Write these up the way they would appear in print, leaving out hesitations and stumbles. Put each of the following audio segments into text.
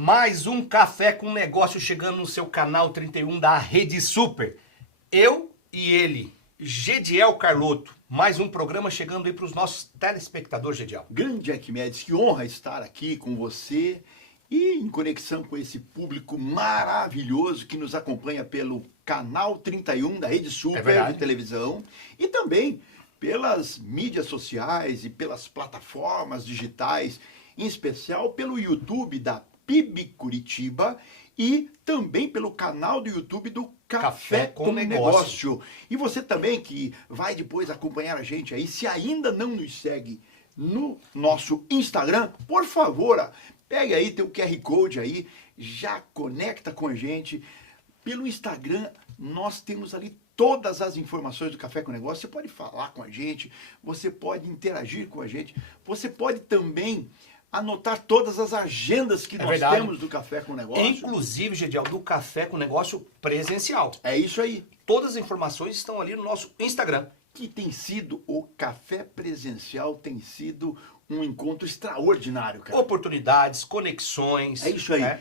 Mais um Café com Negócio chegando no seu canal 31 da Rede Super. Eu e ele, Gediel Carlotto. Mais um programa chegando aí para os nossos telespectadores, Gediel. Grande Arquimedes, que honra estar aqui com você e em conexão com esse público maravilhoso que nos acompanha pelo canal 31 da Rede Super de televisão e também pelas mídias sociais e pelas plataformas digitais, em especial pelo YouTube da PIB Curitiba e também pelo canal do YouTube do Café com Negócio. E você também que vai depois acompanhar a gente aí, se ainda não nos segue no nosso Instagram, por favor, pegue aí teu QR Code aí, já conecta com a gente. Pelo Instagram, nós temos ali todas as informações do Café com Negócio. Você pode falar com a gente, você pode interagir com a gente, você pode também anotar todas as agendas que nós temos do Café com Negócio. Inclusive, Gediel, do Café com Negócio presencial. É isso aí. Todas as informações estão ali no nosso Instagram. Que tem sido o Café Presencial, tem sido um encontro extraordinário, cara. Oportunidades, conexões. É isso aí. Né?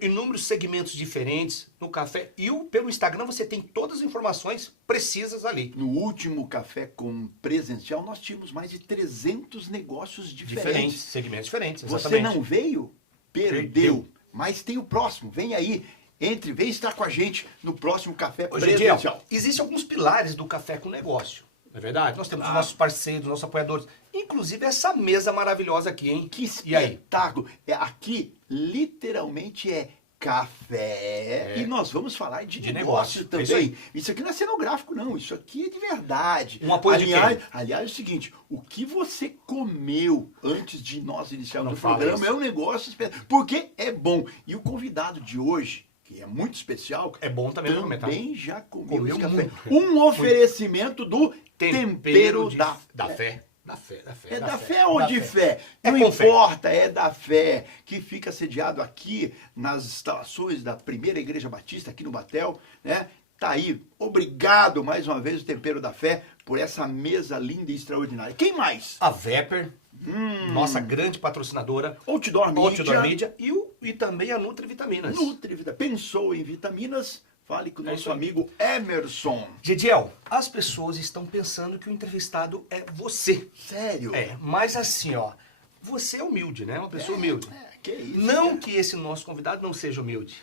Inúmeros segmentos diferentes no café. E pelo Instagram você tem todas as informações precisas ali. No último Café com Presencial, nós tínhamos mais de 300 negócios diferentes. Segmentos diferentes, exatamente. Você não veio? Perdeu. Mas tem o próximo. Vem aí. Vem estar com a gente no próximo Café Presencial. Gediel, existem alguns pilares do Café com Negócio. Não é verdade? Nós temos os nossos parceiros, nossos apoiadores. Inclusive essa mesa maravilhosa aqui, hein? Que espetáculo! Aqui, literalmente, é café. E nós vamos falar de negócio também. Isso aqui não é cenográfico, não. Isso aqui é de verdade. Um apoio aliás, é o seguinte, o que você comeu antes de nós iniciarmos o programa é um negócio espetáculo. Porque é bom. E o convidado de hoje, que é muito especial, é bom também já comeu esse café. Um oferecimento do Tempero da Fé. É da fé ou de fé? Não importa, é da fé, que fica sediado aqui nas instalações da Primeira Igreja Batista, aqui no Batel, né? Tá aí, obrigado mais uma vez o Tempero da Fé por essa mesa linda e extraordinária. Quem mais? A Vepper, nossa grande patrocinadora. Outdoor Media. E também a Nutrivitaminas. Pensou em vitaminas? Fale com o nosso amigo Emerson. Gediel, as pessoas estão pensando que o entrevistado é você. Sério? Mas assim, ó, você é humilde, né? Uma pessoa humilde. Que isso, não que esse nosso convidado não seja humilde.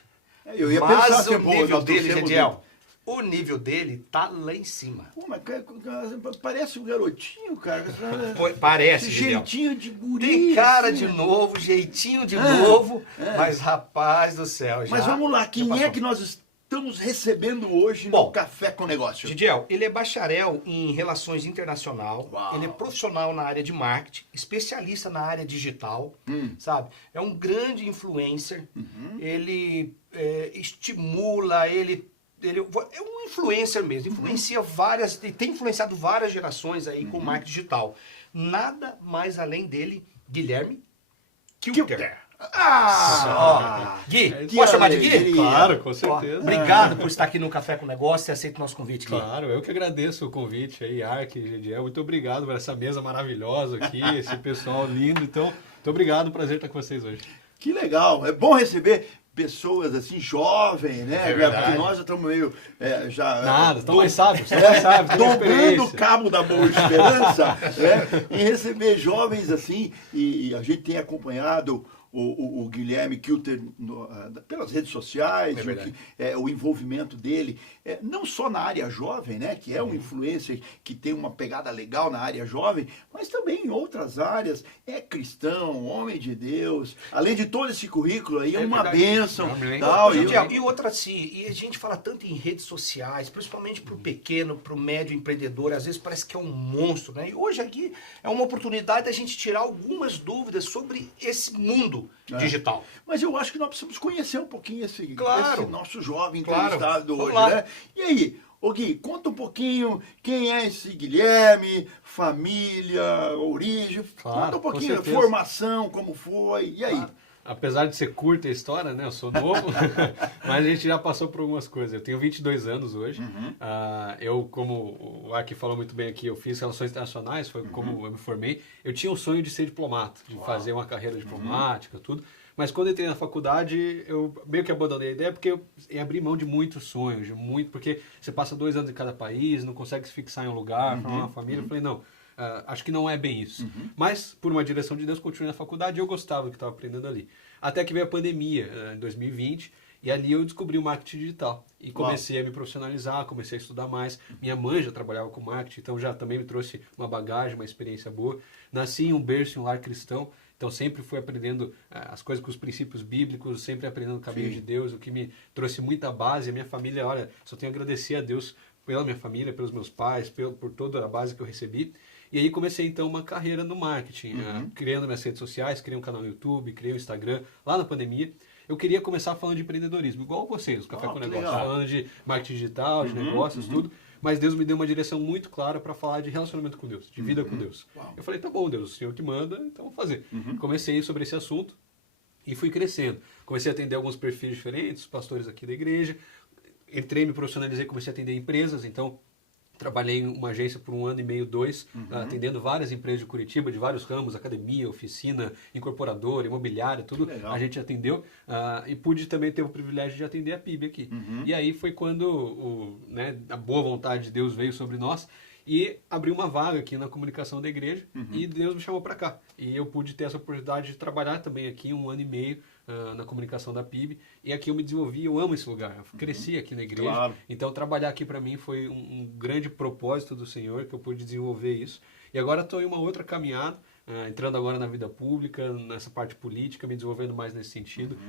Eu ia mas pensar o nível dele, Gediel, o nível dele tá lá em cima. Mas parece um garotinho, cara. Parece, jeitinho de guri. Tem cara de novo, jeitinho de novo, mas rapaz do céu. Mas vamos lá, quem é que nós estamos recebendo hoje no Café com Negócio? Gediel, ele é bacharel em Relações Internacional, ele é profissional na área de marketing, especialista na área digital, sabe? É um grande influencer, ele estimula, ele é um influencer mesmo, influencia tem influenciado várias gerações aí com marketing digital. Nada mais além dele, Guilherme Kilter. Gui, pode chamar de Gui? Claro, com certeza. Obrigado por estar aqui no Café com Negócio e aceito o nosso convite, Gui. Claro, eu que agradeço o convite aí, Ark, Gediel. Muito obrigado por essa mesa maravilhosa aqui, esse pessoal lindo. Então, muito obrigado, prazer estar com vocês hoje. Que legal, é bom receber pessoas assim, jovens, né? Porque nós já estamos meio... estão mais sábios, dobrando o cabo da Boa Esperança, em receber jovens assim, e a gente tem acompanhado o Guilherme Kilter pelas redes sociais, o envolvimento dele, não só na área jovem, né, que é um influencer que tem uma pegada legal na área jovem, mas também em outras áreas, é cristão, homem de Deus, além de todo esse currículo aí, é uma bênção. E outra assim, e a gente fala tanto em redes sociais, principalmente pro pequeno, pro médio empreendedor, às vezes parece que é um monstro, né? E hoje aqui é uma oportunidade da gente tirar algumas dúvidas sobre esse mundo digital. Mas eu acho que nós precisamos conhecer um pouquinho esse nosso jovem entrevistado hoje, né? E aí, Gui, conta um pouquinho quem é esse Guilherme, família, origem, conta um pouquinho, formação, como foi, e aí? Apesar de ser curta a história, né? Eu sou novo, mas a gente já passou por algumas coisas. Eu tenho 22 anos hoje. Eu, como o Ark falou muito bem aqui, eu fiz Relações Internacionais, foi como eu me formei. Eu tinha o sonho de ser diplomata, de fazer uma carreira diplomática, tudo. Mas quando eu entrei na faculdade, eu meio que abandonei a ideia porque eu abri mão de muitos sonhos, porque você passa 2 anos em cada país, não consegue se fixar em um lugar, formar uma família. Eu falei, não, acho que não é bem isso. Mas, por uma direção de Deus, continuei na faculdade e eu gostava do que estava aprendendo ali. Até que veio a pandemia, em 2020, e ali eu descobri o marketing digital. E comecei a me profissionalizar, comecei a estudar mais. Minha mãe já trabalhava com marketing, então já também me trouxe uma bagagem, uma experiência boa. Nasci em um berço, em um lar cristão, então sempre fui aprendendo as coisas com os princípios bíblicos, sempre aprendendo o caminho de Deus, o que me trouxe muita base. A minha família, olha, só tenho a agradecer a Deus pela minha família, pelos meus pais, por toda a base que eu recebi. E aí comecei então uma carreira no marketing, criando minhas redes sociais, criei um canal no YouTube, criei um Instagram, lá na pandemia. Eu queria começar falando de empreendedorismo, igual vocês, o Café com Negócio, falando de marketing digital, de negócios, tudo. Mas Deus me deu uma direção muito clara para falar de relacionamento com Deus, de vida com Deus. Eu falei, tá bom, Deus, o Senhor que manda, então vou fazer. Comecei sobre esse assunto e fui crescendo. Comecei a atender alguns perfis diferentes, pastores aqui da igreja. Entrei, me profissionalizei, comecei a atender empresas, então trabalhei em uma agência por 1 ano e meio, 2, atendendo várias empresas de Curitiba, de vários ramos, academia, oficina, incorporadora, imobiliária, tudo. A gente atendeu e pude também ter o privilégio de atender a PIB aqui. E aí foi quando a boa vontade de Deus veio sobre nós e abriu uma vaga aqui na comunicação da igreja e Deus me chamou para cá. E eu pude ter essa oportunidade de trabalhar também aqui 1 ano e meio na comunicação da PIB, e aqui eu me desenvolvi, eu amo esse lugar, eu cresci aqui na igreja, então trabalhar aqui para mim foi um grande propósito do Senhor, que eu pude desenvolver isso, e agora estou em uma outra caminhada, entrando agora na vida pública, nessa parte política, me desenvolvendo mais nesse sentido,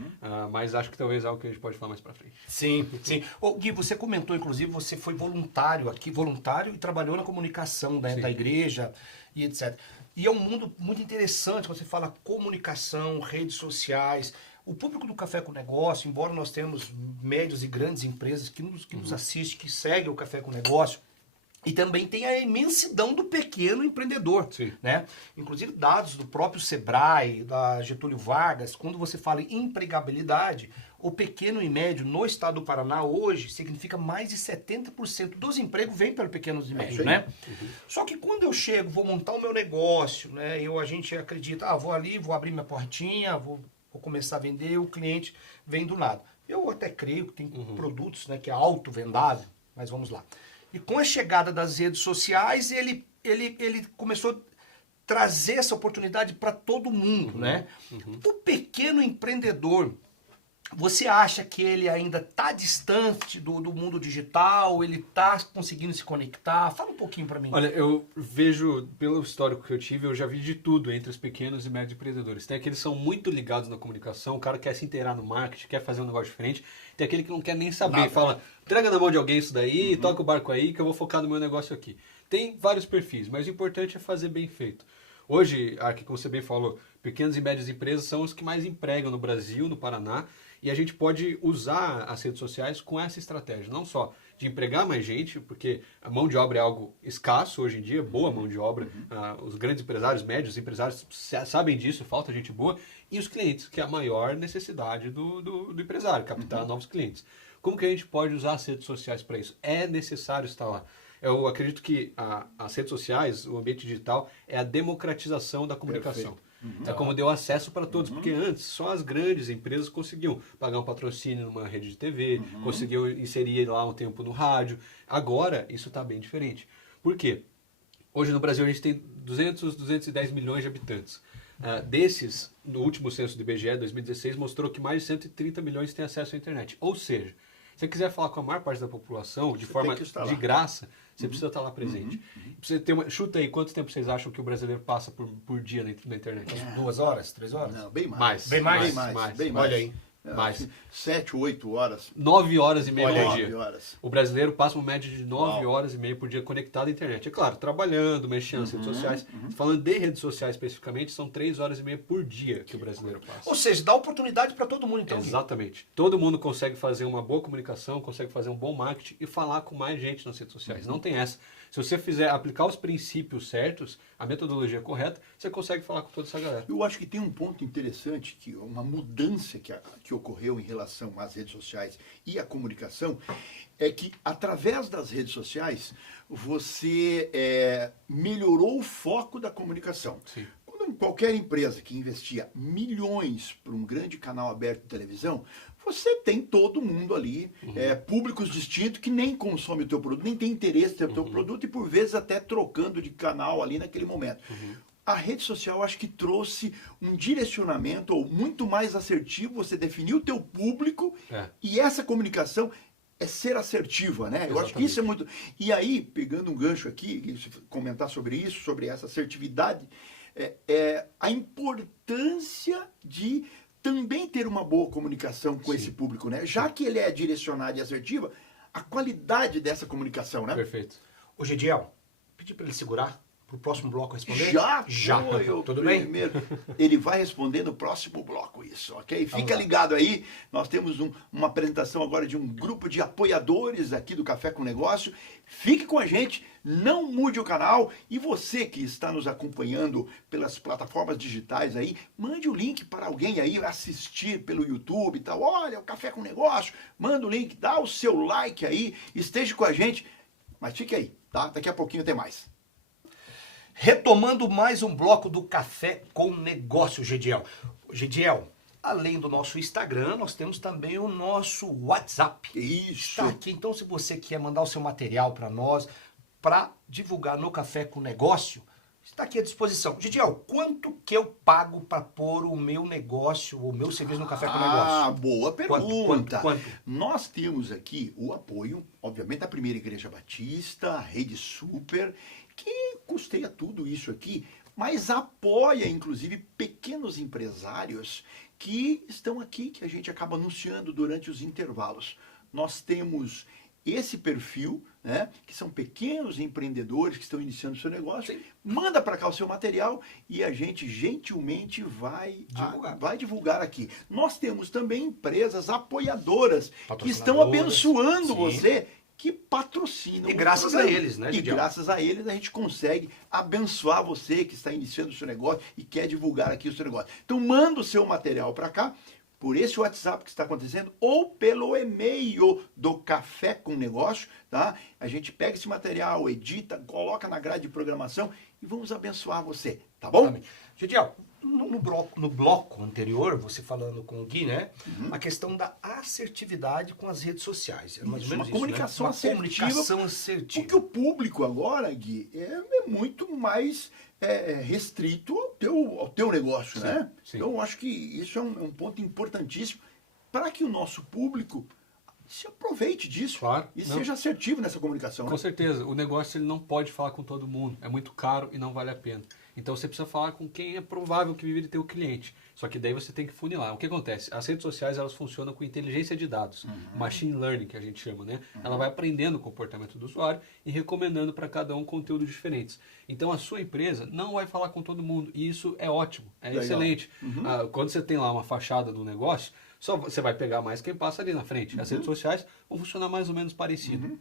mas acho que talvez é algo que a gente pode falar mais para frente. Sim, sim. Gui, você comentou, inclusive, você foi voluntário aqui, e trabalhou na comunicação da igreja e etc. E é um mundo muito interessante, quando você fala comunicação, redes sociais. O público do Café com Negócio, embora nós temos médias e grandes empresas que nos assistem, que seguem o Café com Negócio, e também tem a imensidão do pequeno empreendedor, né? Inclusive dados do próprio Sebrae, da Getúlio Vargas, quando você fala em empregabilidade, o pequeno e médio no estado do Paraná hoje significa mais de 70% dos empregos vem pelo pequenos e médios, né? Só que quando eu chego, vou montar o meu negócio, né? A gente acredita, vou ali, vou abrir minha portinha, vou começar a vender, o cliente vem do nada. Eu até creio que tem produtos, né, que é auto-vendável, mas vamos lá. E com a chegada das redes sociais, ele começou a trazer essa oportunidade para todo mundo, né? O pequeno empreendedor, você acha que ele ainda está distante do mundo digital? Ele está conseguindo se conectar? Fala um pouquinho para mim. Olha, eu vejo, pelo histórico que eu tive, eu já vi de tudo entre os pequenos e médios empreendedores. Tem aqueles que são muito ligados na comunicação, o cara quer se inteirar no marketing, quer fazer um negócio diferente. Tem aquele que não quer nem saber, fala, entrega na mão de alguém isso daí, toca o barco aí que eu vou focar no meu negócio aqui. Tem vários perfis, mas o importante é fazer bem feito. Hoje, aqui como você bem falou, pequenas e médias empresas são os que mais empregam no Brasil, no Paraná, e a gente pode usar as redes sociais com essa estratégia, não só de empregar mais gente, porque a mão de obra é algo escasso hoje em dia, boa mão de obra, os grandes empresários, médios empresários sabem disso, falta gente boa, e os clientes, que é a maior necessidade do empresário, captar novos clientes. Como que a gente pode usar as redes sociais para isso? É necessário estar lá. Eu acredito que as redes sociais, o ambiente digital, é a democratização da comunicação. É como deu acesso para todos, porque antes só as grandes empresas conseguiam pagar um patrocínio numa rede de TV, conseguiam inserir lá um tempo no rádio. Agora isso está bem diferente. Por quê? Hoje no Brasil a gente tem 210 milhões de habitantes. Desses, no último censo do IBGE, 2016, mostrou que mais de 130 milhões têm acesso à internet. Ou seja, se você quiser falar com a maior parte da população de forma de graça, você precisa estar lá presente. Você chuta aí, quanto tempo vocês acham que o brasileiro passa por dia na internet? 2 horas? 3 horas? Não, bem mais. Bem mais? Bem mais. Olha aí. Mais. 7, 8 horas. 9 horas e meia por dia. 9 horas. O brasileiro passa uma média de 9 horas e meia por dia conectado à internet. É claro, trabalhando, mexendo nas redes sociais. Falando de redes sociais especificamente, são 3 horas e meia por dia que o brasileiro passa. Ou seja, dá oportunidade para todo mundo, então. Exatamente. Todo mundo consegue fazer uma boa comunicação, consegue fazer um bom marketing e falar com mais gente nas redes sociais. Não tem essa. Se você fizer aplicar os princípios certos, a metodologia correta, você consegue falar com toda essa galera. Eu acho que tem um ponto interessante, que uma mudança que ocorreu em relação às redes sociais e à comunicação, é que através das redes sociais você melhorou o foco da comunicação. Sim. Quando qualquer empresa que investia milhões para um grande canal aberto de televisão, você tem todo mundo ali, públicos distintos que nem consome o teu produto, nem tem interesse no teu produto e por vezes até trocando de canal ali naquele momento. A rede social acho que trouxe um direcionamento ou muito mais assertivo, você definiu o teu público e essa comunicação é ser assertiva, né? Eu acho que isso é muito... E aí, pegando um gancho aqui, comentar sobre isso, sobre essa assertividade, a importância de também ter uma boa comunicação com esse público, né? Já que ele é direcionado e assertiva, a qualidade dessa comunicação, né? Perfeito. Ô, Gediel, pedi para ele segurar pro próximo bloco responder? Já. Tudo bem? Ele vai responder no próximo bloco isso, ok? Fica ligado aí. Nós temos uma apresentação agora de um grupo de apoiadores aqui do Café com Negócio. Fique com a gente, não mude o canal. E você que está nos acompanhando pelas plataformas digitais aí, mande o link para alguém aí assistir pelo YouTube e tal. Olha, o Café com Negócio, manda o link, dá o seu like aí, esteja com a gente. Mas fique aí, tá? Daqui a pouquinho tem mais. Retomando mais um bloco do Café com Negócio, Gediel. Gediel, além do nosso Instagram, nós temos também o nosso WhatsApp. Isso. Está aqui, então se você quer mandar o seu material para nós, para divulgar no Café com Negócio, está aqui à disposição. Gediel, quanto que eu pago para pôr o meu negócio, o meu serviço no Café com Negócio? Boa pergunta. Quanto? Nós temos aqui o apoio, obviamente, da Primeira Igreja Batista, a Rede Super, que custeia tudo isso aqui, mas apoia, inclusive, pequenos empresários que estão aqui, que a gente acaba anunciando durante os intervalos. Nós temos esse perfil, né, que são pequenos empreendedores que estão iniciando o seu negócio. Sim. Manda para cá o seu material e a gente gentilmente vai divulgar aqui. Nós temos também empresas apoiadoras que estão abençoando você, que patrocinam. E graças a eles, né, E graças a eles a gente consegue abençoar você que está iniciando o seu negócio e quer divulgar aqui o seu negócio. Então manda o seu material para cá, por esse WhatsApp que está acontecendo, ou pelo e-mail do Café com Negócio, tá? A gente pega esse material, edita, coloca na grade de programação e vamos abençoar você, tá bom? Gediel, no bloco anterior, você falando com o Gui, né? A questão da assertividade com as redes sociais. É mais ou menos uma comunicação assertiva. Comunicação assertiva. Porque o público agora, Gui, é muito mais restrito ao teu negócio, né? Sim. Então, eu acho que isso é um ponto importantíssimo para que o nosso público se aproveite disso e seja assertivo nessa comunicação. Com certeza. O negócio ele não pode falar com todo mundo. É muito caro e não vale a pena. Então você precisa falar com quem é provável que vive de ter o cliente. Só que daí você tem que funilar. O que acontece? As redes sociais elas funcionam com inteligência de dados, machine learning que a gente chama, né? Ela vai aprendendo o comportamento do usuário e recomendando para cada um conteúdos diferentes. Então a sua empresa não vai falar com todo mundo e isso é ótimo, é excelente. Quando você tem lá uma fachada do negócio, só você vai pegar mais quem passa ali na frente. As redes sociais vão funcionar mais ou menos parecido.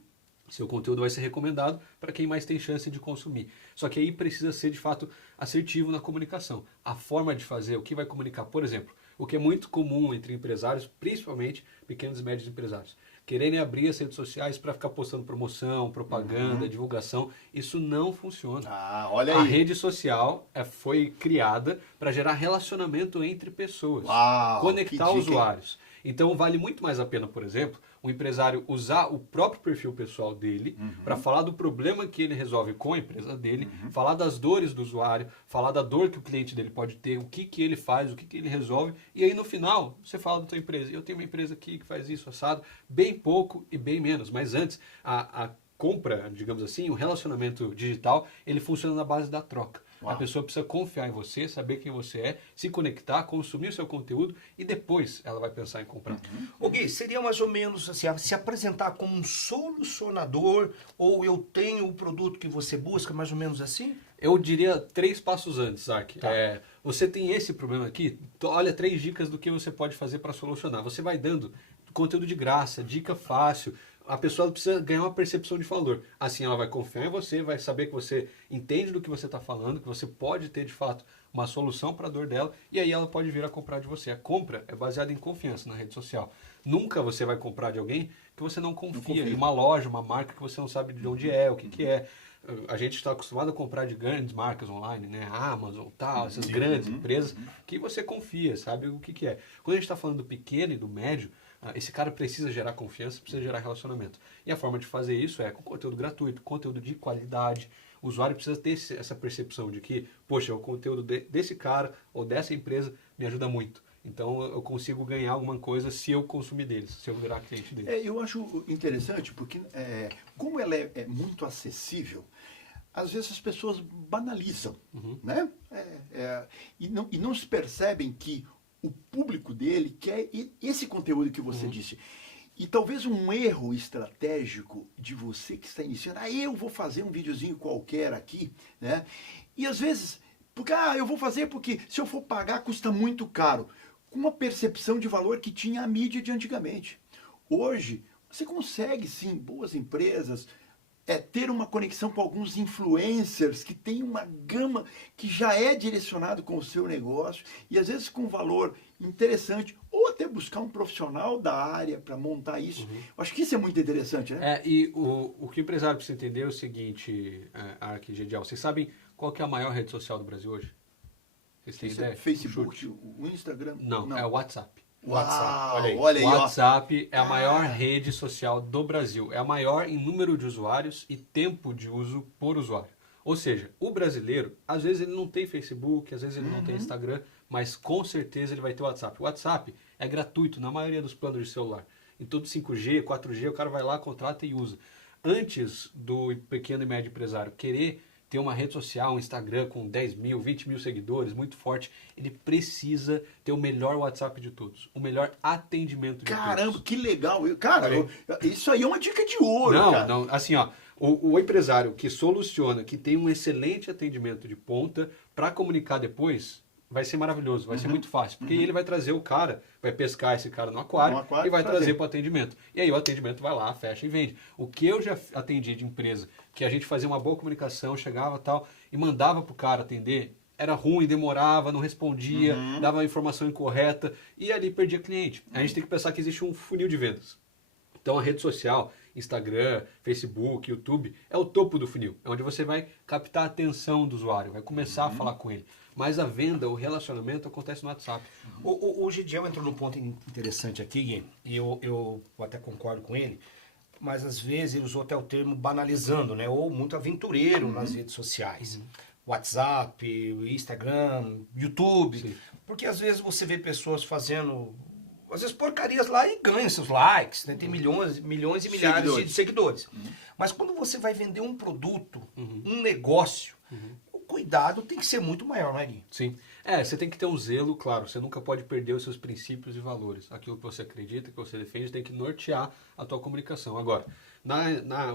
Seu conteúdo vai ser recomendado para quem mais tem chance de consumir. Só que aí precisa ser, de fato, assertivo na comunicação. A forma de fazer, o que vai comunicar, por exemplo, o que é muito comum entre empresários, principalmente pequenos e médios empresários, quererem abrir as redes sociais para ficar postando promoção, propaganda, divulgação, isso não funciona. Olha aí. A rede social foi criada para gerar relacionamento entre pessoas, conectar usuários. Então vale muito mais a pena, por exemplo, o empresário usar o próprio perfil pessoal dele para falar do problema que ele resolve com a empresa dele, falar das dores do usuário, falar da dor que o cliente dele pode ter, o que ele faz, o que ele resolve, e aí no final você fala da sua empresa. Eu tenho uma empresa aqui que faz isso, assado, bem pouco e bem menos, mas antes a compra, digamos assim, o relacionamento digital, ele funciona na base da troca. A pessoa precisa confiar em você, saber quem você é, se conectar, consumir o seu conteúdo e depois ela vai pensar em comprar. Ô Gui, seria mais ou menos assim, se apresentar como um solucionador ou eu tenho o produto que você busca, mais ou menos assim? Eu diria 3 passos antes, Ark. Você tem esse problema aqui, olha 3 dicas do que você pode fazer para solucionar. Você vai dando conteúdo de graça, dica fácil. A pessoa precisa ganhar uma percepção de valor. Assim ela vai confiar em você, vai saber que você entende do que você está falando, que você pode ter de fato uma solução para a dor dela e aí ela pode vir a comprar de você. A compra é baseada em confiança na rede social. Nunca você vai comprar de alguém que você não confia. Em uma loja, uma marca que você não sabe de onde é, o que é. a gente está acostumado a comprar de grandes marcas online, né? Amazon, tal, essas grandes empresas que você confia, sabe o que é. Quando a gente está falando do pequeno e do médio, esse cara precisa gerar confiança, precisa gerar relacionamento. E a forma de fazer isso é com conteúdo gratuito, conteúdo de qualidade. O usuário precisa ter essa percepção de que, poxa, o conteúdo desse cara ou dessa empresa me ajuda muito. Então eu consigo ganhar alguma coisa se eu consumir deles, se eu virar cliente deles. Eu acho interessante porque, como ela é muito acessível, às vezes as pessoas banalizam, né? E não se percebem que o público dele quer esse conteúdo que você disse. E talvez um erro estratégico de você que está iniciando, eu vou fazer um videozinho qualquer aqui, né? E às vezes, porque eu vou fazer porque se eu for pagar custa muito caro. Com uma percepção de valor que tinha a mídia de antigamente. Hoje, você consegue sim, boas empresas, ter uma conexão com alguns influencers que tem uma gama que já é direcionado com o seu negócio e às vezes com valor interessante, ou até buscar um profissional da área para montar isso. Eu acho que isso é muito interessante, né? E o que o empresário precisa entender é o seguinte, Ark, Gedial, vocês sabem qual que é a maior rede social do Brasil hoje? Vocês têm ideia? Facebook, o Instagram? Não, é o WhatsApp. WhatsApp, olha aí. O WhatsApp é a maior rede social do Brasil. É a maior em número de usuários e tempo de uso por usuário. Ou seja, o brasileiro, às vezes ele não tem Facebook, às vezes ele não tem Instagram, mas com certeza ele vai ter o WhatsApp. O WhatsApp é gratuito na maioria dos planos de celular. Em todo 5G, 4G, o cara vai lá, contrata e usa. Antes do pequeno e médio empresário querer ter uma rede social, um Instagram com 10 mil, 20 mil seguidores, muito forte, ele precisa ter o melhor WhatsApp de todos, o melhor atendimento de todos. Caramba, que legal! Isso aí é uma dica de ouro, cara. Não, assim, ó, o empresário que soluciona, que tem um excelente atendimento de ponta para comunicar depois, vai ser maravilhoso, vai ser muito fácil, porque ele vai trazer o cara, vai pescar esse cara no aquário e vai trazer para o atendimento. E aí o atendimento vai lá, fecha e vende. O que eu já atendi de empresa, que a gente fazia uma boa comunicação, chegava tal, e mandava para o cara atender, era ruim, demorava, não respondia, dava a informação incorreta, e ali perdia cliente. A gente tem que pensar que existe um funil de vendas. Então a rede social, Instagram, Facebook, YouTube, é o topo do funil. É onde você vai captar a atenção do usuário, vai começar a falar com ele. Mas a venda, o relacionamento acontece no WhatsApp. O Gediel entrou num ponto interessante aqui, Gui, e eu até concordo com ele, mas às vezes ele usou até o termo banalizando, né? Ou muito aventureiro nas redes sociais. WhatsApp, Instagram, YouTube. Sim. Porque às vezes você vê pessoas fazendo, às vezes, porcarias lá e ganha seus likes, né? Tem milhões e milhares de seguidores. Mas quando você vai vender um produto, um negócio, o cuidado tem que ser muito maior, não é, Gui? Sim. Você tem que ter um zelo, claro, você nunca pode perder os seus princípios e valores. Aquilo que você acredita, que você defende, tem que nortear a tua comunicação. Agora,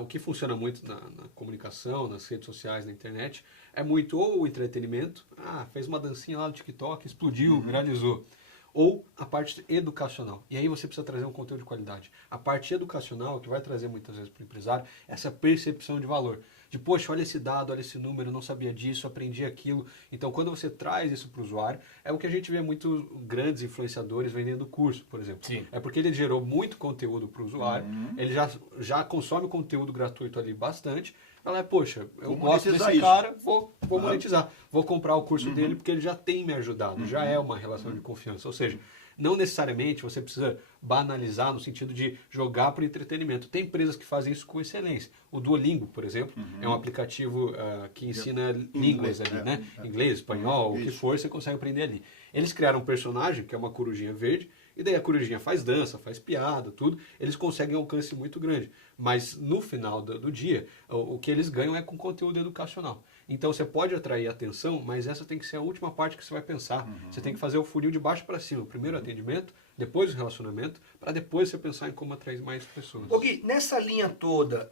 o que funciona muito na comunicação, nas redes sociais, na internet, é muito ou o entretenimento, fez uma dancinha lá no TikTok, explodiu, viralizou. Ou a parte educacional. E aí você precisa trazer um conteúdo de qualidade. A parte educacional, que vai trazer muitas vezes para o empresário, essa percepção de valor. De, poxa, olha esse dado, olha esse número, eu não sabia disso, aprendi aquilo. Então, quando você traz isso para o usuário, é o que a gente vê muitos grandes influenciadores vendendo curso, por exemplo. Sim. É porque ele gerou muito conteúdo para o usuário, ele já consome conteúdo gratuito ali bastante. Ela poxa, eu gosto desse cara, vou monetizar. Vou comprar o curso dele porque ele já tem me ajudado, já é uma relação de confiança. Ou seja, não necessariamente você precisa banalizar no sentido de jogar para o entretenimento. Tem empresas que fazem isso com excelência. O Duolingo, por exemplo, é um aplicativo que ensina línguas ali, né? Inglês, espanhol, o que for, você consegue aprender ali. Eles criaram um personagem, que é uma corujinha verde, e daí a corujinha faz dança, faz piada, tudo. Eles conseguem um alcance muito grande. Mas no final do dia, o que eles ganham é com conteúdo educacional. Então você pode atrair atenção, mas essa tem que ser a última parte que você vai pensar. Você tem que fazer o funil de baixo para cima. Primeiro o atendimento, depois o relacionamento, para depois você pensar em como atrair mais pessoas. Ô Gui, nessa linha toda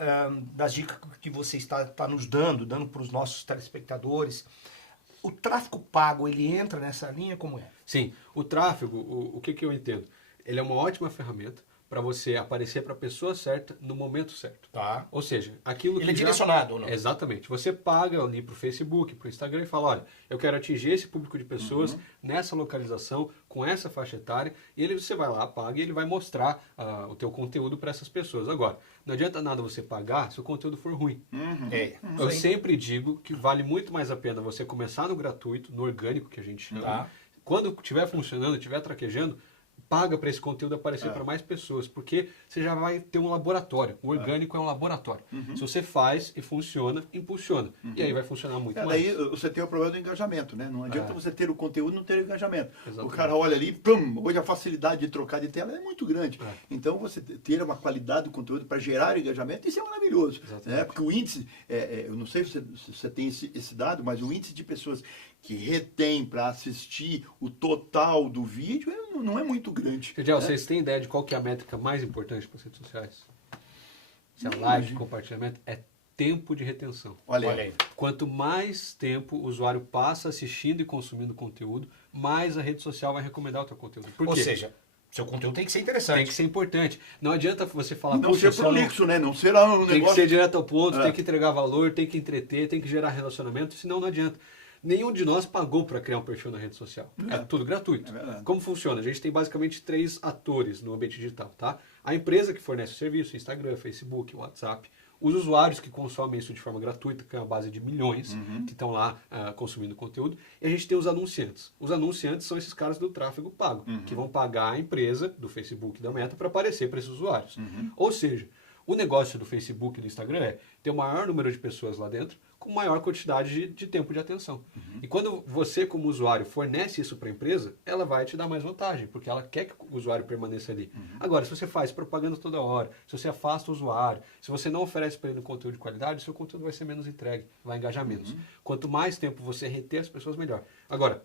das dicas que você está nos dando para os nossos telespectadores, o tráfego pago, ele entra nessa linha como é? Sim, o tráfego, o que eu entendo? Ele é uma ótima ferramenta para você aparecer para a pessoa certa no momento certo. Tá. Ou seja, aquilo que Ele é direcionado ou não? Exatamente. Você paga ali para o Facebook, para o Instagram e fala, olha, eu quero atingir esse público de pessoas nessa localização, com essa faixa etária, e você vai lá, paga e ele vai mostrar o teu conteúdo para essas pessoas. Agora, não adianta nada você pagar se o conteúdo for ruim. Eu sempre digo que vale muito mais a pena você começar no gratuito, no orgânico que a gente chama. Tá. Quando estiver funcionando, estiver traquejando, paga para esse conteúdo aparecer para mais pessoas, porque você já vai ter um laboratório. O orgânico é um laboratório. Se você faz e funciona, impulsiona. E aí vai funcionar muito mais. Daí você tem o problema do engajamento, né? Não adianta você ter o conteúdo e não ter o engajamento. Exatamente. O cara olha ali, pum, hoje a facilidade de trocar de tela é muito grande. Então você ter uma qualidade do conteúdo para gerar o engajamento, isso é maravilhoso. Né? Porque o índice, eu não sei se você tem esse dado, mas o índice de pessoas que retém para assistir o total do vídeo não é muito grande. Gediel, vocês têm ideia de qual que é a métrica mais importante para as redes sociais? Se é like, compartilhamento, é tempo de retenção. Olha aí. Quanto mais tempo o usuário passa assistindo e consumindo conteúdo, mais a rede social vai recomendar o teu conteúdo. Por quê? Ou seja, seu conteúdo tem que ser interessante. Tem que ser importante. Não adianta você falar... Não ser prolixo, né? Não ser um negócio... Tem que ser direto ao ponto, tem que entregar valor, tem que entreter, tem que gerar relacionamento, senão não adianta. Nenhum de nós pagou para criar um perfil na rede social. É tudo gratuito. Como funciona? A gente tem basicamente 3 atores no ambiente digital, tá? A empresa que fornece o serviço, Instagram, Facebook, WhatsApp. Os usuários que consomem isso de forma gratuita, que é uma base de milhões, que estão lá consumindo conteúdo. E a gente tem os anunciantes. Os anunciantes são esses caras do tráfego pago, que vão pagar a empresa do Facebook e da Meta para aparecer para esses usuários. Ou seja, o negócio do Facebook e do Instagram é ter o maior número de pessoas lá dentro com maior quantidade de tempo de atenção. E quando você, como usuário, fornece isso para a empresa, ela vai te dar mais vantagem, porque ela quer que o usuário permaneça ali. Agora, se você faz propaganda toda hora, se você afasta o usuário, se você não oferece para ele um conteúdo de qualidade, seu conteúdo vai ser menos entregue, vai engajar menos. Quanto mais tempo você reter as pessoas, melhor. Agora,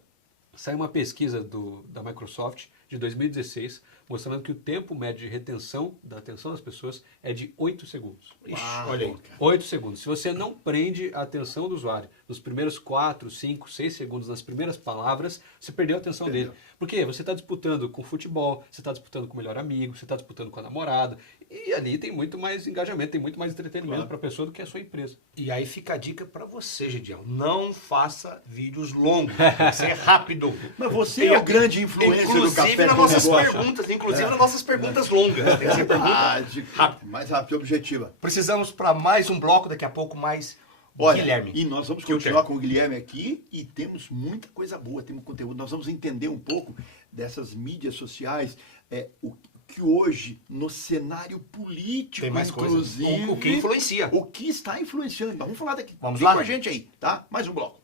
saiu uma pesquisa da Microsoft de 2016, mostrando que o tempo médio de retenção da atenção das pessoas é de 8 segundos. Olha aí. 8 segundos. Se você não prende a atenção do usuário nos primeiros 4, 5, 6 segundos, nas primeiras palavras, você perdeu a atenção dele. Por quê? Você está disputando com futebol, você está disputando com o melhor amigo, você está disputando com a namorada, e ali tem muito mais engajamento, tem muito mais entretenimento para a pessoa do que a sua empresa. E aí fica a dica para você, Gediel. Não faça vídeos longos. Tem que ser rápido. Mas você é o grande influencer do Café nas com nossas Negócio. perguntas, inclusive nas nossas perguntas longas. Tem que ser pergunta Mais rápido e objetiva. Precisamos para mais um bloco, daqui a pouco mais Olha, Guilherme. e nós vamos continuar com o Guilherme aqui e temos muita coisa boa, temos conteúdo. Nós vamos entender um pouco dessas mídias sociais, o que hoje, no cenário político, Tem mais inclusive... coisa. O que influencia. O que está influenciando. Vamos falar daqui. Vamos Vem lá, com a né? gente aí, tá? Mais um bloco.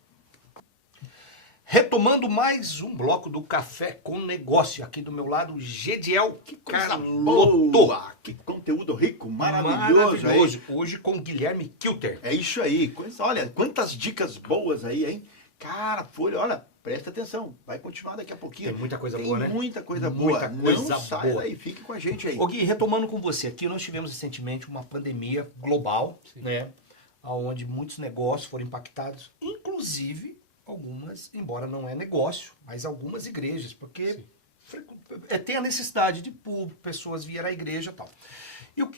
Retomando mais um bloco do Café com Negócio. Aqui do meu lado, Gediel Carlotto. Boa! Que conteúdo rico, maravilhoso aí. Hoje com Guilherme Kilter. É isso aí. Olha, quantas dicas boas aí, hein? Cara, Folha, olha, presta atenção. Vai continuar daqui a pouquinho. Tem muita coisa boa, né? Muita coisa Muita boa. coisa Não saia boa. daí, fique com a gente aí. Ô Gui, retomando com você, aqui nós tivemos recentemente uma pandemia global, né? Onde muitos negócios foram impactados, inclusive algumas, embora não é negócio, mas algumas igrejas, porque tem a necessidade de público, pessoas vieram à igreja e tal.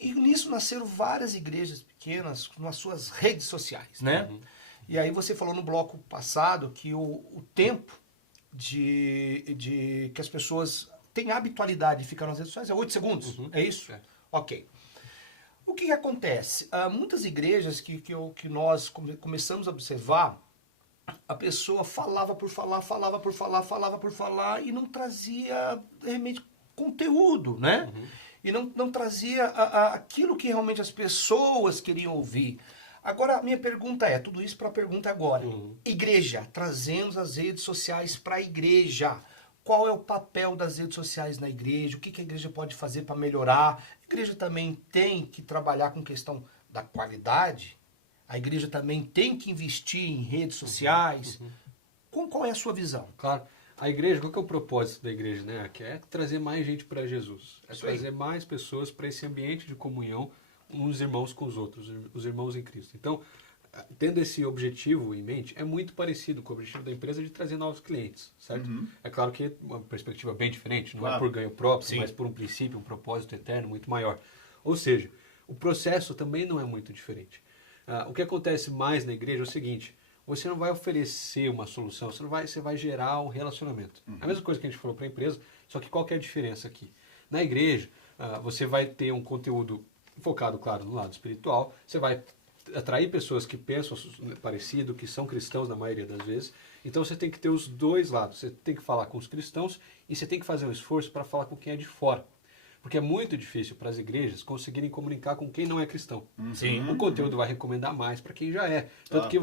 E nisso nasceram várias igrejas pequenas nas suas redes sociais, né? E aí você falou no bloco passado que o tempo de que as pessoas têm a habitualidade de ficar nas redes sociais é 8 segundos, é isso? Ok. O que acontece? Muitas igrejas que nós começamos a observar, a pessoa falava por falar e não trazia realmente conteúdo, né? E não trazia aquilo que realmente as pessoas queriam ouvir. Agora, a minha pergunta é, tudo isso para a pergunta agora. Igreja, trazemos as redes sociais para a igreja. Qual é o papel das redes sociais na igreja? O que a igreja pode fazer para melhorar? A igreja também tem que trabalhar com questão da qualidade? A igreja também tem que investir em redes sociais? Qual é a sua visão? Claro. A igreja, qual que é o propósito da igreja, né? Que é trazer mais gente para Jesus. É Isso aí. trazer mais pessoas para esse ambiente de comunhão, uns irmãos com os outros, os irmãos em Cristo. Então, tendo esse objetivo em mente, é muito parecido com o objetivo da empresa de trazer novos clientes, certo? É claro que é uma perspectiva bem diferente, não é por ganho próprio, mas por um princípio, um propósito eterno muito maior. Ou seja, o processo também não é muito diferente. O que acontece mais na igreja é o seguinte: você não vai oferecer uma solução, você vai gerar um relacionamento. A mesma coisa que a gente falou para a empresa, só que qual que é a diferença aqui? Na igreja, você vai ter um conteúdo focado, claro, no lado espiritual, você vai atrair pessoas que pensam parecido, que são cristãos na maioria das vezes. Então você tem que ter os dois lados. Você tem que falar com os cristãos e você tem que fazer um esforço para falar com quem é de fora. Porque é muito difícil para as igrejas conseguirem comunicar com quem não é cristão. Sim. O conteúdo vai recomendar mais para quem já é. Tanto que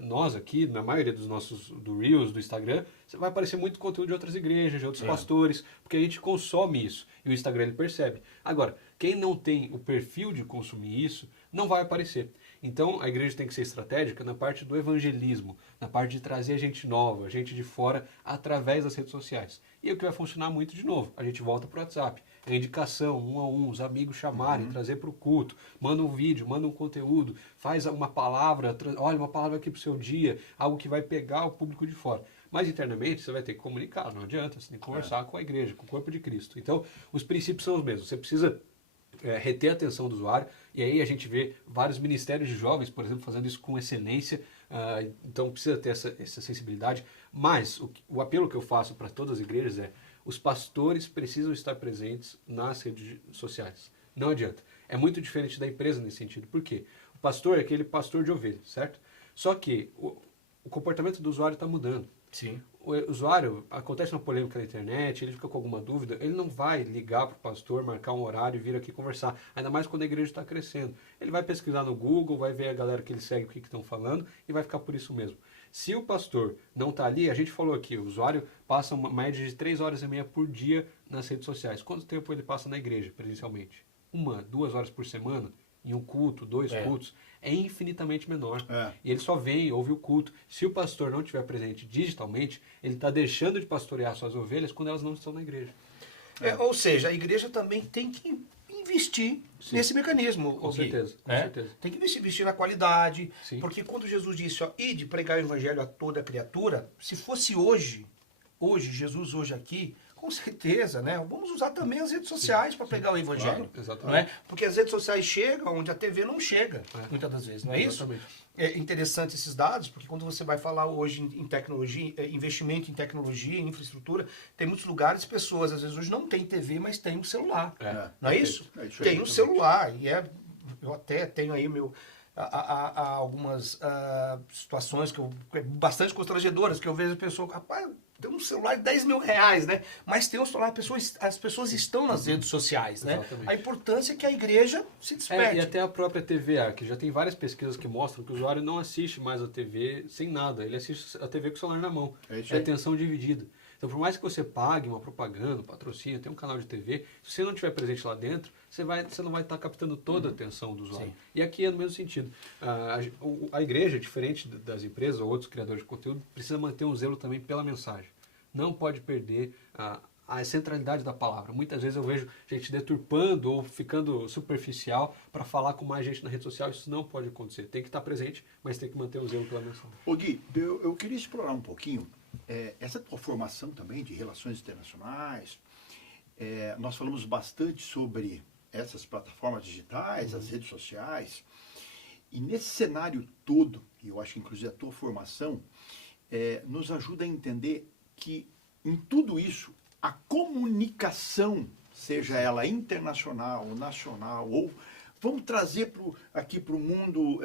nós aqui, na maioria dos nossos do Reels, do Instagram, vai aparecer muito conteúdo de outras igrejas, de outros pastores, porque a gente consome isso. E o Instagram ele percebe. Agora, quem não tem o perfil de consumir isso, não vai aparecer. Então, a igreja tem que ser estratégica na parte do evangelismo, na parte de trazer gente nova, gente de fora, através das redes sociais. E o que vai funcionar muito de novo, a gente volta para o WhatsApp. A indicação, 1 a 1, os amigos chamarem, trazer para o culto, manda um vídeo, manda um conteúdo, faz uma palavra, olha, uma palavra aqui para o seu dia, algo que vai pegar o público de fora. Mas internamente você vai ter que comunicar, não adianta, você tem que conversar com a igreja, com o corpo de Cristo. Então, os princípios são os mesmos, você precisa reter a atenção do usuário, e aí a gente vê vários ministérios de jovens, por exemplo, fazendo isso com excelência, então precisa ter essa sensibilidade, mas o apelo que eu faço para todas as igrejas é: os pastores precisam estar presentes nas redes sociais. Não adianta. É muito diferente da empresa nesse sentido. Por quê? O pastor é aquele pastor de ovelhas, certo? Só que o comportamento do usuário está mudando. Sim. O usuário, acontece uma polêmica na internet, ele fica com alguma dúvida, ele não vai ligar para o pastor, marcar um horário e vir aqui conversar. Ainda mais quando a igreja está crescendo. Ele vai pesquisar no Google, vai ver a galera que ele segue, o que estão falando, e vai ficar por isso mesmo. Se o pastor não está ali, a gente falou aqui, o usuário passa uma média de 3 horas e meia por dia nas redes sociais. Quanto tempo ele passa na igreja, presencialmente? 1, 2 horas por semana? Em um culto, 2 cultos? É infinitamente menor. E ele só vem, ouve o culto. Se o pastor não estiver presente digitalmente, ele está deixando de pastorear suas ovelhas quando elas não estão na igreja. Ou seja, a igreja também tem que investir nesse mecanismo. Com certeza, com certeza. Tem que investir na qualidade, Sim. porque quando Jesus disse, ide pregar o evangelho a toda criatura, se fosse hoje, Jesus hoje aqui, com certeza, né? Vamos usar também as redes sociais para pregar o evangelho. Claro, exatamente. Não é? Porque as redes sociais chegam onde a TV não chega, muitas das vezes, não é Exatamente. isso? É interessante esses dados, porque quando você vai falar hoje em tecnologia, investimento em tecnologia, em infraestrutura, tem muitos lugares, pessoas, às vezes, hoje não tem TV, mas tem um celular. Não é isso? Tem um celular. E eu até tenho aí algumas situações bastante constrangedoras, que eu vejo a pessoa, rapaz, tem um celular de 10 mil reais, né? Mas tem um celular, as pessoas estão nas redes sociais, né? Exatamente. A importância é que a igreja se desperte. E até a própria TVA, que já tem várias pesquisas que mostram que o usuário não assiste mais a TV sem nada, ele assiste a TV com o celular na mão. É atenção dividida. Então, por mais que você pague uma propaganda, um patrocínio, tem um canal de TV, se você não estiver presente lá dentro, você não vai estar captando toda a atenção do usuário. Sim. E aqui é no mesmo sentido. A igreja, diferente das empresas ou outros criadores de conteúdo, precisa manter um zelo também pela mensagem. Não pode perder a centralidade da palavra. Muitas vezes eu vejo gente deturpando ou ficando superficial para falar com mais gente na rede social. Isso não pode acontecer. Tem que estar presente, mas tem que manter o zelo pela mensagem. Ô Gui, eu queria explorar um pouquinho essa tua formação também de relações internacionais. Nós falamos bastante sobre essas plataformas digitais, as redes sociais. E nesse cenário todo, e eu acho que inclusive a tua formação, nos ajuda a entender que em tudo isso, a comunicação, seja ela internacional, nacional, ou vamos trazer aqui para o mundo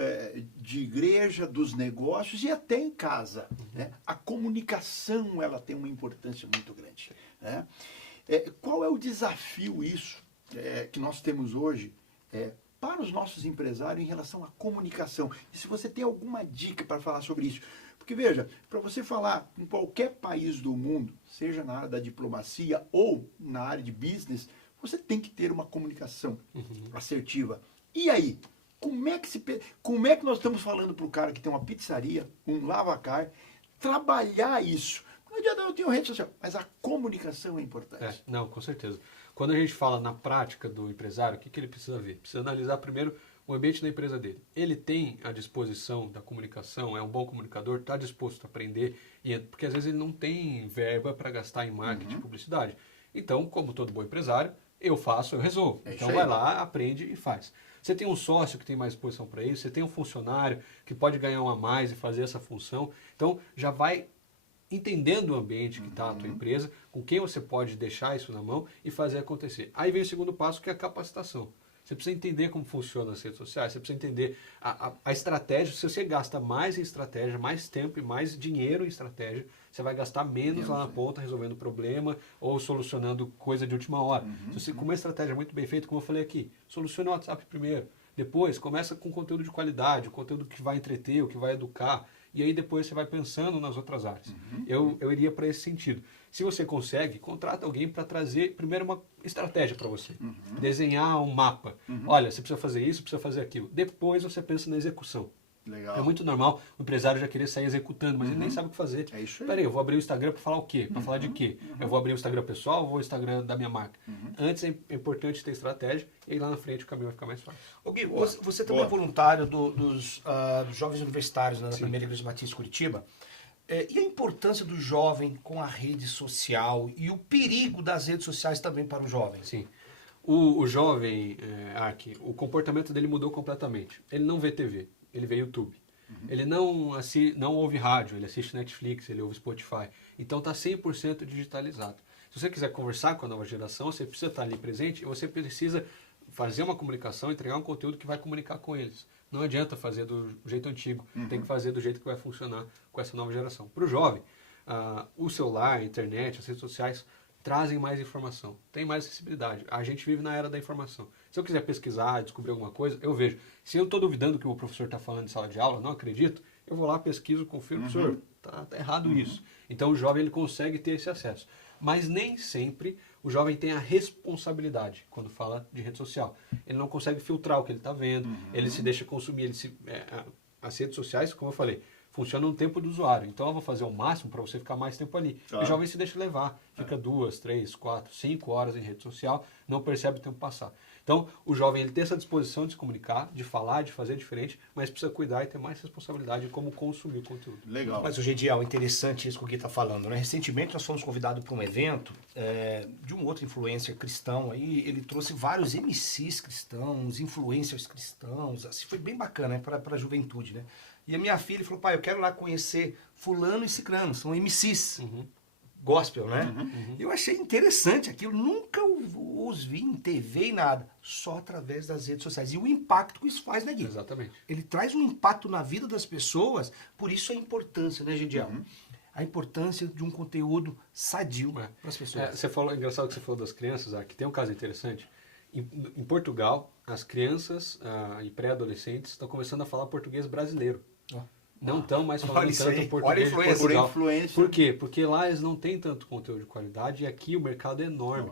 de igreja, dos negócios e até em casa. Né? A comunicação ela tem uma importância muito grande. Né? Qual é o desafio isso que nós temos hoje para os nossos empresários em relação à comunicação? E se você tem alguma dica para falar sobre isso? Porque veja, para você falar em qualquer país do mundo, seja na área da diplomacia ou na área de business, você tem que ter uma comunicação assertiva. E aí, como é que nós estamos falando para o cara que tem uma pizzaria, um lavacar, trabalhar isso? Não adianta eu ter rede social, mas a comunicação é importante. Não, com certeza. Quando a gente fala na prática do empresário, o que ele precisa ver? Precisa analisar primeiro o ambiente da empresa dele. Ele tem a disposição da comunicação, é um bom comunicador, está disposto a aprender, porque às vezes ele não tem verba para gastar em marketing e publicidade. Então, como todo bom empresário, eu faço, eu resolvo. Então vai lá, aprende e faz. Você tem um sócio que tem mais disposição para isso, você tem um funcionário que pode ganhar um a mais e fazer essa função. Então já vai entendendo o ambiente que está a tua empresa, com quem você pode deixar isso na mão e fazer acontecer. Aí vem o segundo passo, que é a capacitação. Você precisa entender como funciona as redes sociais, você precisa entender a estratégia. Se você gasta mais em estratégia, mais tempo e mais dinheiro em estratégia, você vai gastar menos lá na ponta resolvendo problema ou solucionando coisa de última hora. Se você com uma estratégia muito bem feita, como eu falei aqui, solucione o WhatsApp primeiro. Depois, começa com conteúdo de qualidade, conteúdo que vai entreter, o que vai educar. E aí depois você vai pensando nas outras áreas. Eu iria para esse sentido. Se você consegue, contrata alguém para trazer primeiro uma estratégia para você. Desenhar um mapa. Olha, você precisa fazer isso, precisa fazer aquilo. Depois você pensa na execução. Legal. É muito normal o empresário já querer sair executando, mas ele nem sabe o que fazer. É isso aí. Peraí, eu vou abrir o Instagram para falar o quê? Para falar de quê? Eu vou abrir o Instagram pessoal ou vou o Instagram da minha marca? Antes é importante ter estratégia e aí lá na frente o caminho vai ficar mais fácil. Ô Gui, você também é voluntário dos jovens universitários, né, da Primeira Igreja Batista de Curitiba. E a importância do jovem com a rede social e o perigo das redes sociais também para o jovem? Sim. O jovem, Ark, o comportamento dele mudou completamente. Ele não vê TV, ele vê YouTube. Ele não ouve rádio, ele assiste Netflix, ele ouve Spotify. Então está 100% digitalizado. Se você quiser conversar com a nova geração, você precisa estar ali presente e você precisa fazer uma comunicação, entregar um conteúdo que vai comunicar com eles. Não adianta fazer do jeito antigo, tem que fazer do jeito que vai funcionar com essa nova geração. Para o jovem, o celular, a internet, as redes sociais trazem mais informação, tem mais acessibilidade. A gente vive na era da informação. Se eu quiser pesquisar, descobrir alguma coisa, eu vejo. Se eu estou duvidando que o professor está falando em sala de aula, não acredito, eu vou lá, pesquiso, confiro, professor, tá errado isso. Então o jovem ele consegue ter esse acesso. Mas nem sempre o jovem tem a responsabilidade quando fala de rede social. Ele não consegue filtrar o que ele está vendo, ele se deixa consumir, as redes sociais, como eu falei, funciona no tempo do usuário. Então eu vou fazer o máximo para você ficar mais tempo ali. O jovem se deixa levar, fica 2, 3, 4, 5 horas em rede social, não percebe o tempo passar. Então o jovem ele tem essa disposição de se comunicar, de falar, de fazer diferente, mas precisa cuidar e ter mais responsabilidade em como consumir o conteúdo. Legal. Mas o Gediel, interessante isso que o Gui está falando, né? Recentemente nós fomos convidados para um evento de um outro influencer cristão, aí ele trouxe vários MCs cristãos, influencers cristãos, assim, foi bem bacana, né? Para a juventude, né? E a minha filha falou, pai, eu quero lá conhecer fulano e ciclano, são MCs. Gospel, né? Eu achei interessante aquilo, nunca os vi em TV e nada, só através das redes sociais. E o impacto que isso faz, né, Gui? Exatamente. Ele traz um impacto na vida das pessoas, por isso a importância, né, Gediel? A importância de um conteúdo sadio para as pessoas. Você falou, engraçado que você falou das crianças, que tem um caso interessante. Em Portugal, as crianças e pré-adolescentes estão começando a falar português brasileiro. Não estão mais falando tanto português de Portugal. Por quê? Porque lá eles não têm tanto conteúdo de qualidade e aqui o mercado é enorme.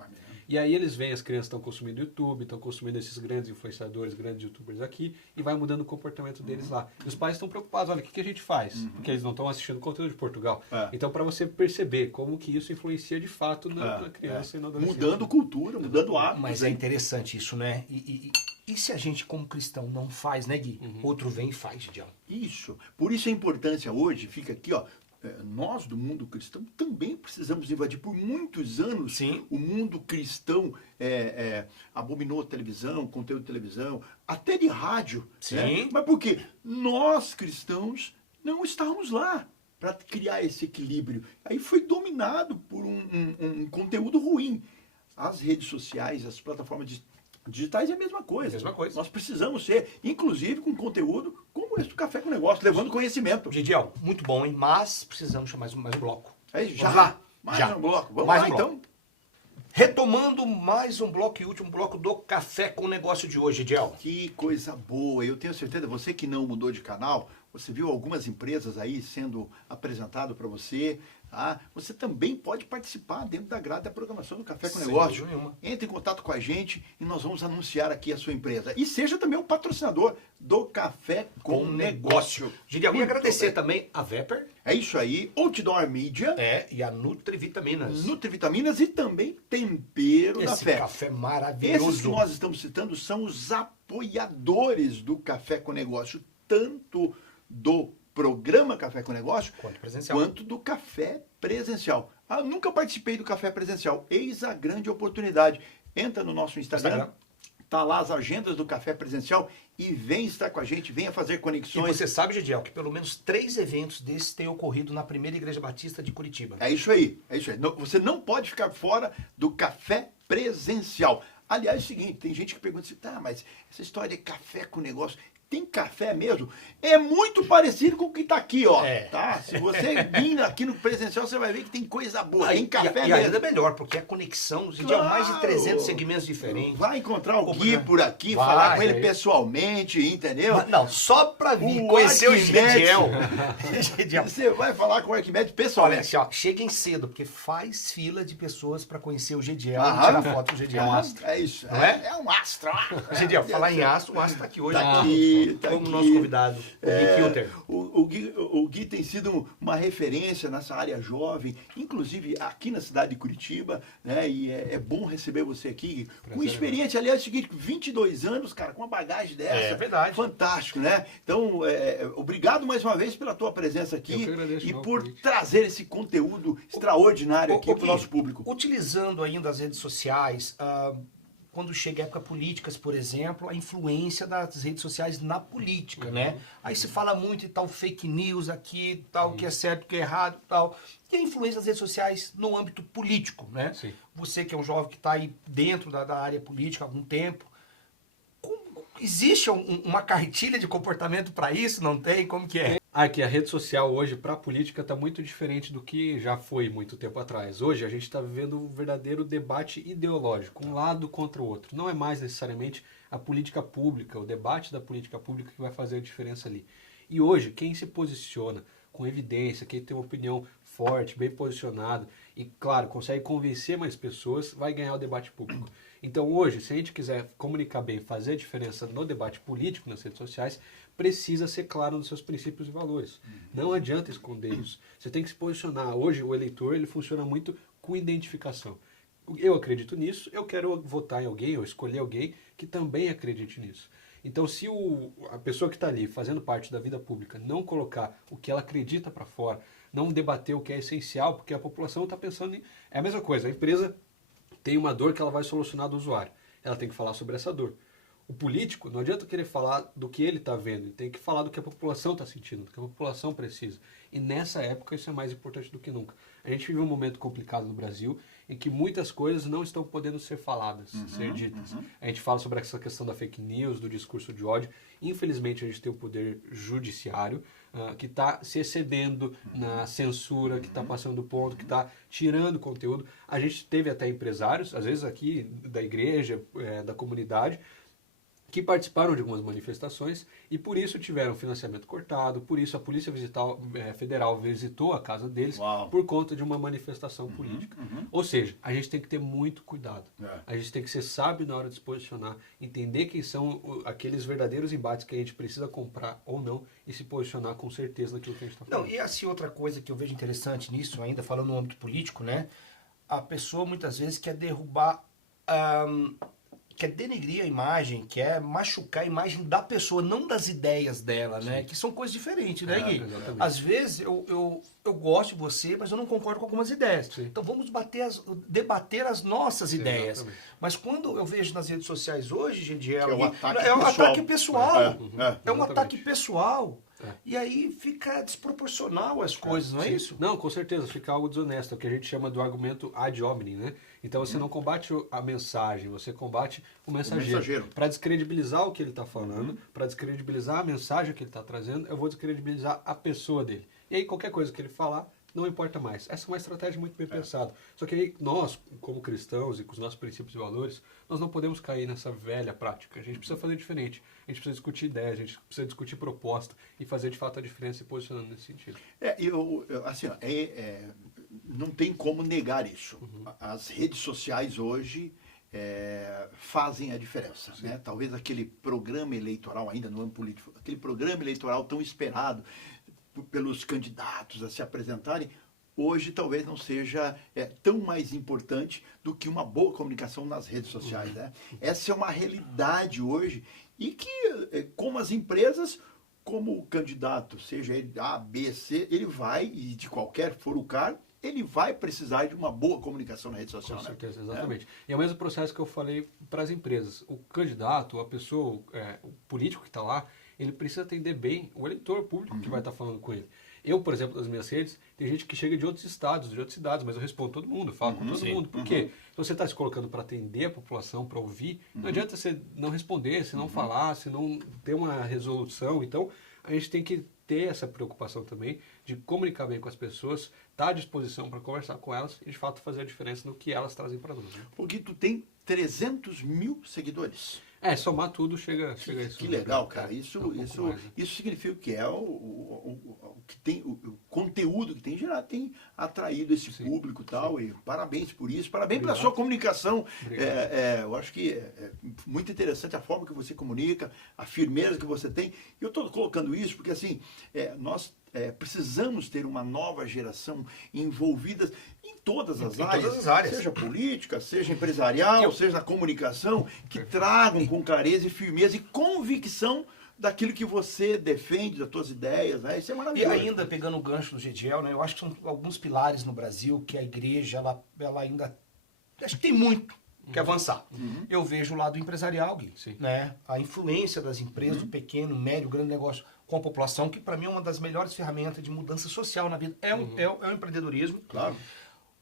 E aí eles veem, as crianças estão consumindo YouTube, estão consumindo esses grandes influenciadores, grandes youtubers aqui, e vai mudando o comportamento deles lá. E os pais estão preocupados, olha, o que a gente faz? Porque eles não estão assistindo conteúdo de Portugal. Então, para você perceber como que isso influencia de fato na criança e no adolescente. Mudando cultura, mudando hábitos. Mas é interessante isso, né? E se a gente, como cristão, não faz, né, Gui? Outro vem e faz, Gediel. Isso. Por isso a importância hoje, fica aqui, ó. Nós do mundo cristão também precisamos invadir. Por muitos anos, o mundo cristão abominou televisão, conteúdo de televisão, até de rádio. Né? Mas por quê? Nós cristãos não estávamos lá para criar esse equilíbrio. Aí foi dominado por um conteúdo ruim. As redes sociais, as plataformas digitais é a mesma coisa. Nós precisamos ser, inclusive, com conteúdo como esse do Café com Negócio, levando conhecimento. Gediel, muito bom, hein? Mas precisamos chamar mais um bloco. Vamos lá. Mais um bloco. Vamos lá, então. Retomando mais um bloco e último bloco do Café com Negócio de hoje, Gediel. Que coisa boa. Eu tenho certeza, você que não mudou de canal, você viu algumas empresas aí sendo apresentado para você. Você também pode participar dentro da grade da programação do Café com Negócio. Entre em contato com a gente e nós vamos anunciar aqui a sua empresa. E seja também um patrocinador do Café com Negócio. Gediel, e agradecer também a Vepper. É isso aí, Outdoor Media. E a Nutrivitaminas. Nutrivitaminas e também Tempero da Fé. Esse café maravilhoso. Esses que nós estamos citando são os apoiadores do Café com Negócio, tanto do programa Café com Negócio, quanto do café presencial. Eu nunca participei do café presencial. Eis a grande oportunidade. Entra no nosso Instagram. Tá lá as agendas do café presencial e vem estar com a gente, venha fazer conexões. E você sabe, Gediel, que pelo menos 3 eventos desses têm ocorrido na primeira Igreja Batista de Curitiba. É isso aí, é isso aí. Você não pode ficar fora do café presencial. Aliás, é o seguinte, tem gente que pergunta assim, tá, mas essa história de café com negócio, tem café mesmo? É muito parecido com o que está aqui, ó. Tá? Se você vir aqui no presencial, você vai ver que tem coisa boa. Tem café mesmo. E ainda melhor, porque a conexão, claro, mais de 300 segmentos diferentes. Vai encontrar o Gui por aqui, falar com ele pessoalmente, entendeu? Mas, não, só para vir conhecer o Gediel. Você vai falar com o Arquimedes pessoalmente. Olha assim, ó, cheguem cedo, porque faz fila de pessoas para conhecer o Gediel e tirar foto com o Gediel. É isso. Não é? É um astro. Gediel, falar em astro, o astro está aqui hoje. Tá como aqui. Nosso convidado, o Gui Kilter. O Gui tem sido uma referência nessa área jovem, inclusive aqui na cidade de Curitiba, né? E é bom receber você aqui, com experiência, aliás, é o seguinte, 22 anos, cara, com uma bagagem dessa. É verdade. Fantástico, né? Então, obrigado mais uma vez pela tua presença aqui e por trazer esse conteúdo extraordinário aqui para o nosso público. Utilizando ainda as redes sociais, quando chega a época políticas, por exemplo, a influência das redes sociais na política, né? Aí se fala muito e tal fake news aqui, tal, que é certo, que é errado, tal. E a influência das redes sociais no âmbito político, né? Sim. Você que é um jovem que está aí dentro da área política há algum tempo, existe uma cartilha de comportamento para isso? Não tem? Como que é? Que a rede social hoje para a política está muito diferente do que já foi muito tempo atrás. Hoje a gente está vivendo um verdadeiro debate ideológico, um lado contra o outro. Não é mais necessariamente a política pública, o debate da política pública que vai fazer a diferença ali. E hoje, quem se posiciona com evidência, quem tem uma opinião forte, bem posicionado e, claro, consegue convencer mais pessoas, vai ganhar o debate público. Então hoje, se a gente quiser comunicar bem, fazer a diferença no debate político nas redes sociais, precisa ser claro nos seus princípios e valores. Não adianta esconder isso. Você tem que se posicionar. Hoje o eleitor ele funciona muito com identificação. Eu acredito nisso, eu quero votar em alguém ou escolher alguém que também acredite nisso. Então se a pessoa que está ali fazendo parte da vida pública não colocar o que ela acredita para fora, não debater o que é essencial, porque a população está pensando em... É a mesma coisa, a empresa tem uma dor que ela vai solucionar do usuário. Ela tem que falar sobre essa dor. O político, não adianta querer falar do que ele está vendo, ele tem que falar do que a população está sentindo, do que a população precisa. E nessa época isso é mais importante do que nunca. A gente vive um momento complicado no Brasil em que muitas coisas não estão podendo ser faladas, ser ditas. A gente fala sobre essa questão da fake news, do discurso de ódio. Infelizmente a gente tem o poder judiciário que está se excedendo na censura, que está passando do ponto, que está tirando conteúdo. A gente teve até empresários, às vezes aqui da igreja, da comunidade, que participaram de algumas manifestações e por isso tiveram financiamento cortado, por isso a Polícia Federal visitou a casa deles por conta de uma manifestação política. Ou seja, a gente tem que ter muito cuidado. A gente tem que ser sábio na hora de se posicionar, entender quem são aqueles verdadeiros embates que a gente precisa comprar ou não e se posicionar com certeza naquilo que a gente está falando. Não, e assim, outra coisa que eu vejo interessante nisso, ainda falando no âmbito político, né? A pessoa muitas vezes quer derrubar... quer denegrir a imagem, quer machucar a imagem da pessoa, não das ideias dela, né? Que são coisas diferentes, né, Gui? Exatamente. Às vezes eu gosto de você, mas eu não concordo com algumas ideias. Sim. Então vamos debater as nossas ideias. Exatamente. Mas quando eu vejo nas redes sociais hoje, Gediel, É um ataque pessoal. É um Exatamente. ataque pessoal. E aí fica desproporcional as coisas, não é isso? Não, com certeza, fica algo desonesto, é o que a gente chama do argumento ad hominem, né? Então você não combate a mensagem, você combate o mensageiro. Para descredibilizar o que ele está falando, para descredibilizar a mensagem que ele está trazendo, eu vou descredibilizar a pessoa dele. E aí qualquer coisa que ele falar, não importa mais. Essa é uma estratégia muito bem pensada. Só que aí nós, como cristãos e com os nossos princípios e valores, nós não podemos cair nessa velha prática. A gente precisa fazer diferente. A gente precisa discutir ideias, a gente precisa discutir proposta e fazer de fato a diferença e posicionando nesse sentido. Não tem como negar isso. As redes sociais hoje fazem a diferença. Né? Talvez aquele programa eleitoral, ainda no ano político, aquele programa eleitoral tão esperado, pelos candidatos a se apresentarem, hoje talvez não seja tão mais importante do que uma boa comunicação nas redes sociais. Né? Essa é uma realidade hoje e que, como as empresas, como o candidato, seja ele A, B, C, ele vai, e de qualquer for o cargo, ele vai precisar de uma boa comunicação na rede social. Com certeza, exatamente. E é o mesmo processo que eu falei para as empresas. O candidato, a pessoa, o político que está lá, ele precisa atender bem o eleitor público que vai estar falando com ele. Eu, por exemplo, nas minhas redes, tem gente que chega de outros estados, de outras cidades, mas eu respondo todo mundo, falo com todo mundo. Por quê? Se você está se colocando para atender a população, para ouvir, não adianta você não responder, se não falar, se não ter uma resolução. Então, a gente tem que ter essa preocupação também de comunicar bem com as pessoas, estar à disposição para conversar com elas e, de fato, fazer a diferença no que elas trazem para nós. Né? Porque tu tem 300 mil seguidores. Somar tudo chega a isso. Que legal, cara. Isso significa o que é o que tem, o conteúdo que tem gerado, tem atraído esse público e tal. E parabéns por isso, parabéns pela sua comunicação. Eu acho que é muito interessante a forma que você comunica, a firmeza que você tem. Eu estou colocando isso porque assim, nós precisamos ter uma nova geração envolvida em todas as áreas, seja política, seja empresarial, seja na comunicação, que tragam com clareza e firmeza e convicção daquilo que você defende, das suas ideias, né? Isso é maravilhoso. E ainda, pegando o gancho do Gediel, né, eu acho que são alguns pilares no Brasil que a igreja, ela ainda, acho que tem muito que avançar. Eu vejo o lado empresarial, Gui, né? A influência das empresas, do pequeno, médio, grande negócio com a população, que para mim é uma das melhores ferramentas de mudança social na vida, é o empreendedorismo. Claro.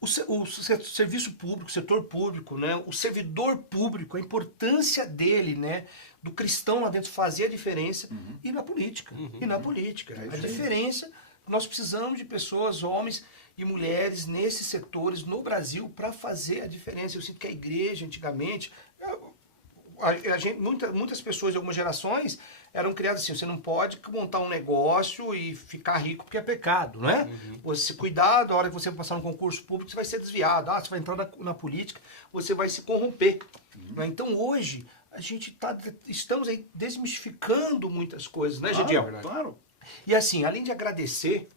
O serviço público, o setor público, né? O servidor público, a importância dele, né? Do cristão lá dentro fazer a diferença, e na política. A diferença, nós precisamos de pessoas, homens e mulheres nesses setores no Brasil para fazer a diferença. Eu sinto que a igreja, antigamente, muitas pessoas de algumas gerações eram criadas assim: você não pode montar um negócio e ficar rico porque é pecado, né? Você cuidar, da hora que você vai passar um concurso público, você vai ser desviado. Você vai entrar na política, você vai se corromper. Né? Então hoje, a gente estamos aí desmistificando muitas coisas, né, Gediel? Claro. E assim, além de agradecer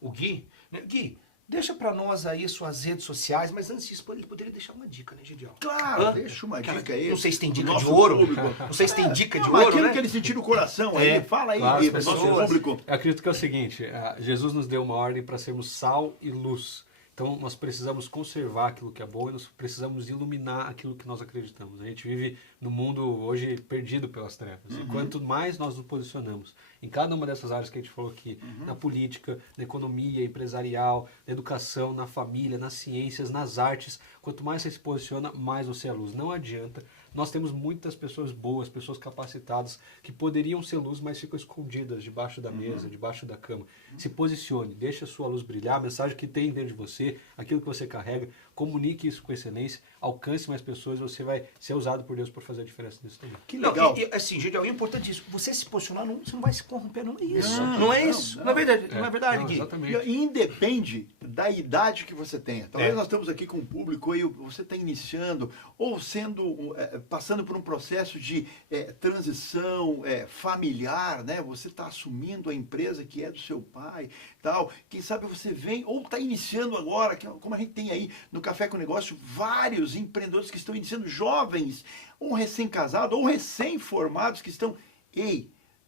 o Gui, né? Gui, deixa pra nós aí suas redes sociais, mas antes disso, ele poderia deixar uma dica, né, Gediel? Claro, deixa uma dica aí. Não sei se tem dica de ouro. Não sei se tem dica de mas ouro, aquilo né? que ele sentir no coração, aí, fala aí, claro, pro nosso público. Eu acredito que é o seguinte, Jesus nos deu uma ordem para sermos sal e luz. Então, nós precisamos conservar aquilo que é bom e nós precisamos iluminar aquilo que nós acreditamos. A gente vive no mundo hoje perdido pelas trevas. E quanto mais nós nos posicionamos em cada uma dessas áreas que a gente falou aqui, na política, na economia, empresarial, na educação, na família, nas ciências, nas artes, quanto mais você se posiciona, mais você é luz. Não adianta. Nós temos muitas pessoas boas, pessoas capacitadas, que poderiam ser luz, mas ficam escondidas debaixo da mesa, debaixo da cama. Se posicione, deixe a sua luz brilhar, a mensagem que tem dentro de você, aquilo que você carrega, comunique isso com excelência, alcance mais pessoas, você vai ser usado por Deus para fazer a diferença nisso também. Que legal. E assim, gente, é importante isso. Você se posicionar, você não vai se corromper, não é isso. Não é isso. Não é verdade, não é verdade, Gui. Exatamente. E independe da idade que você tenha. Talvez nós estamos aqui com um público e você está iniciando ou passando por um processo de transição familiar, né? Você está assumindo a empresa que é do seu pai, tal. Quem sabe você vem ou está iniciando agora, como a gente tem aí no Café com Negócio, vários empreendedores que estão iniciando, jovens, ou recém-casados, ou recém-formados que estão...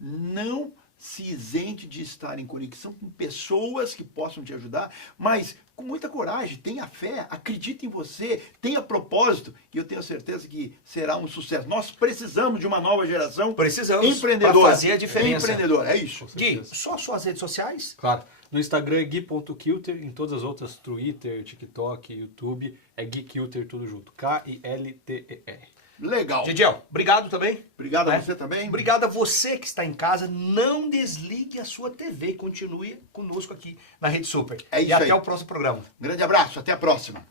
não se isente de estar em conexão com pessoas que possam te ajudar, mas com muita coragem, tenha fé, acredite em você, tenha propósito, e eu tenho certeza que será um sucesso. Nós precisamos de uma nova geração empreendedora. Para fazer a diferença. Empreendedor, é isso. Gui, só suas redes sociais? Claro. No Instagram é gui.kilter, em todas as outras, Twitter, TikTok, YouTube, é Gui Kilter, tudo junto. K-I-L-T-E-R. Legal. Gediel, obrigado também. Obrigado a você também. Obrigado a você que está em casa. Não desligue a sua TV e continue conosco aqui na Rede Super. É isso e até aí. o próximo programa. Grande abraço, até a próxima.